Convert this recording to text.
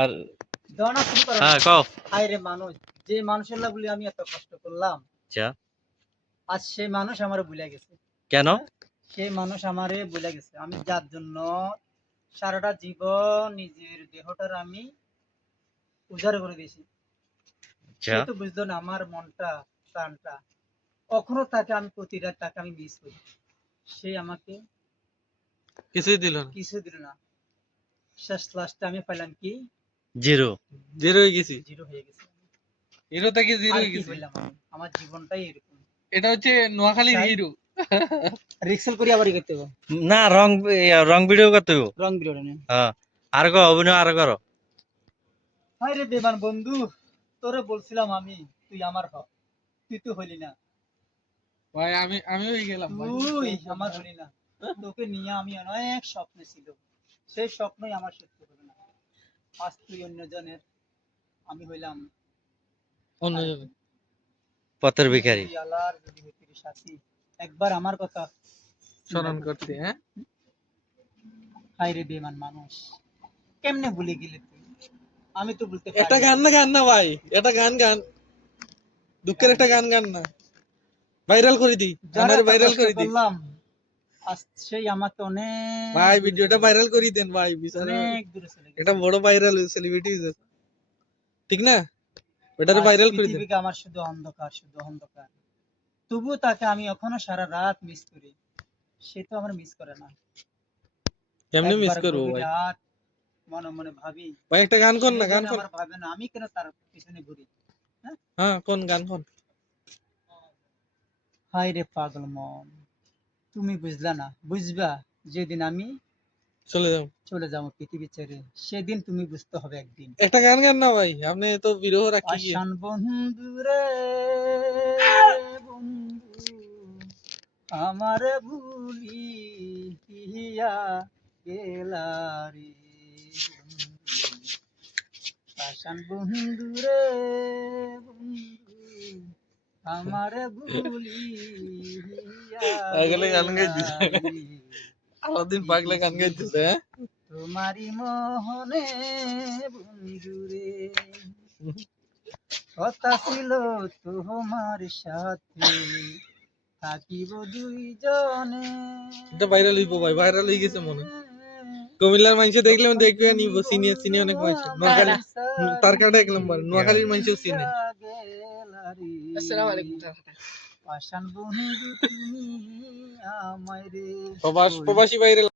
আর দনা শুরু করো হ্যাঁ কও। হায় রে মানুষ, যে মানুষের লাগলি আমি এত কষ্ট করলাম, আচ্ছা আজ সেই মানুষ আমারে ভুলে গেছে। কেন? সেই মানুষ আমারে ভুলে গেছে। আমি যার জন্য সারাটা জীবন নিজের দেহটার আমি উজাড় করে দিয়েছি, আচ্ছা সে তো বুঝলো না আমার মনটা, প্রাণটা। কখনো তাকে আমি প্রতিটা তাকে আমি মিস করি, সে আমাকে কিছুই দিল না, কিছু দিল না। শেষ লাস্টে আমি পেলাম কি, জিরো। জিরো হয়ে গেছি। জিরো হয়ে গেছে। হিরো থেকে জিরো আর হয়ে কি গেছি। বললাম আমি, আমার জীবনটাই এরকম। এটা হচ্ছে নোয়াখালীর চাই হিরো। রিক্সেল করে আবারই করতে হবে, না রং রং ভিডিও করতে হইব। রং বিরোধ নেই। হ্যাঁ আর কো অভিনয় আর করো। হায় রে বেমান বন্ধু, তোরে বলছিলাম আমি তুই আমার হ, তুই তো হইলি না। ভাই আমি হয়ে গেলাম ভাই। তুই আমার হলি না। তোকে নিয়ে আমি অনেক স্বপ্ন ছিল, সেই স্বপ্নই আমার সত্য হলো না। আজ তুই অন্যজনের, আমি হইলাম অন্যজন পথের তুই ভিখারি। যদি আলার যদি হইতিস সাথী, একবার আমার কথা স্মরণ করতে, হ্যাঁ হায় রে বেমান মানুষ, কেমনে ভুলে গেলি তুই? আমি তো বলতে এটা পারি গান না, গান না ভাই, এটা গান দুঃখের একটা গান না, ভাইরাল করে দি, যারা আনারে এত ভাইরাল কষ্ট করে দি করলাম, আজ সেই আমাকে অনেক ভাই, দূরে ভিডিওটা চলে গেছে, ভাইরাল করে দেন ভাই, বিচারা অনেক দূরে চলে গেছে। এটা বড় ভাইরাল সেলিব্রিটি হয়েছে, ঠিক না? ওটারে আজ ভাইরাল করে দেন। পৃথিবীকে আমার শুধু অন্ধকার, শুধু অন্ধকার। তবুও তাকে আমি এখনো সারা রাত মিস করি, সে তো আমার মিস করে না। কেমনে মিস একবার করবো গভীর ভাই? রাত মনে মনে ভাবি, ভাই একটা গান কর সে না, গান যেন কর। আমার ভাবে না, আমি কেন তার পিছনে ঘুরি। হ্যাঁ, হ্যাঁ কোন গান কর। হায় রে পাগল মন, তুমি বুঝলা না, বুঝবা যেদিন আমি চলে যাও। চলে যাবো পৃথিবী ছেড়ে, সেদিন তুমি বুঝতে হবে একদিন। একটা গান না ভাই, আপনি তো বিরহ রাখি গিয়ে। আসান বন্ধু রে, বন্ধু আমার ভুলিয়া গেলা রে, আসান বন্ধু রে, বন্ধু আমার ভুলিয়া পাগলে গান গেলা গাইতেছে, রে, আলাদিন পাগলে গান গাইতেছে, হ্যাঁ? তোমারি মোহনে বন্ধু রে, কথা ছিল তোমার সাথে থাকিব দুইজনে। এটা ভাইরাল হইব ভাই, ভাইরাল হয়ে গেছে মনে হয়। কুমিল্লার মানুষ দেখলে দেখবে নিব, চিনি অনেক মানুষ। নোয়াখালী তার কাটা এক নম্বর, নোয়াখালীর মানুষও চিনে। আসসালামু আলাইকুম। পাষাণ বন্ধু তুমি আমায় রে প্রবাসী ভাইরাল।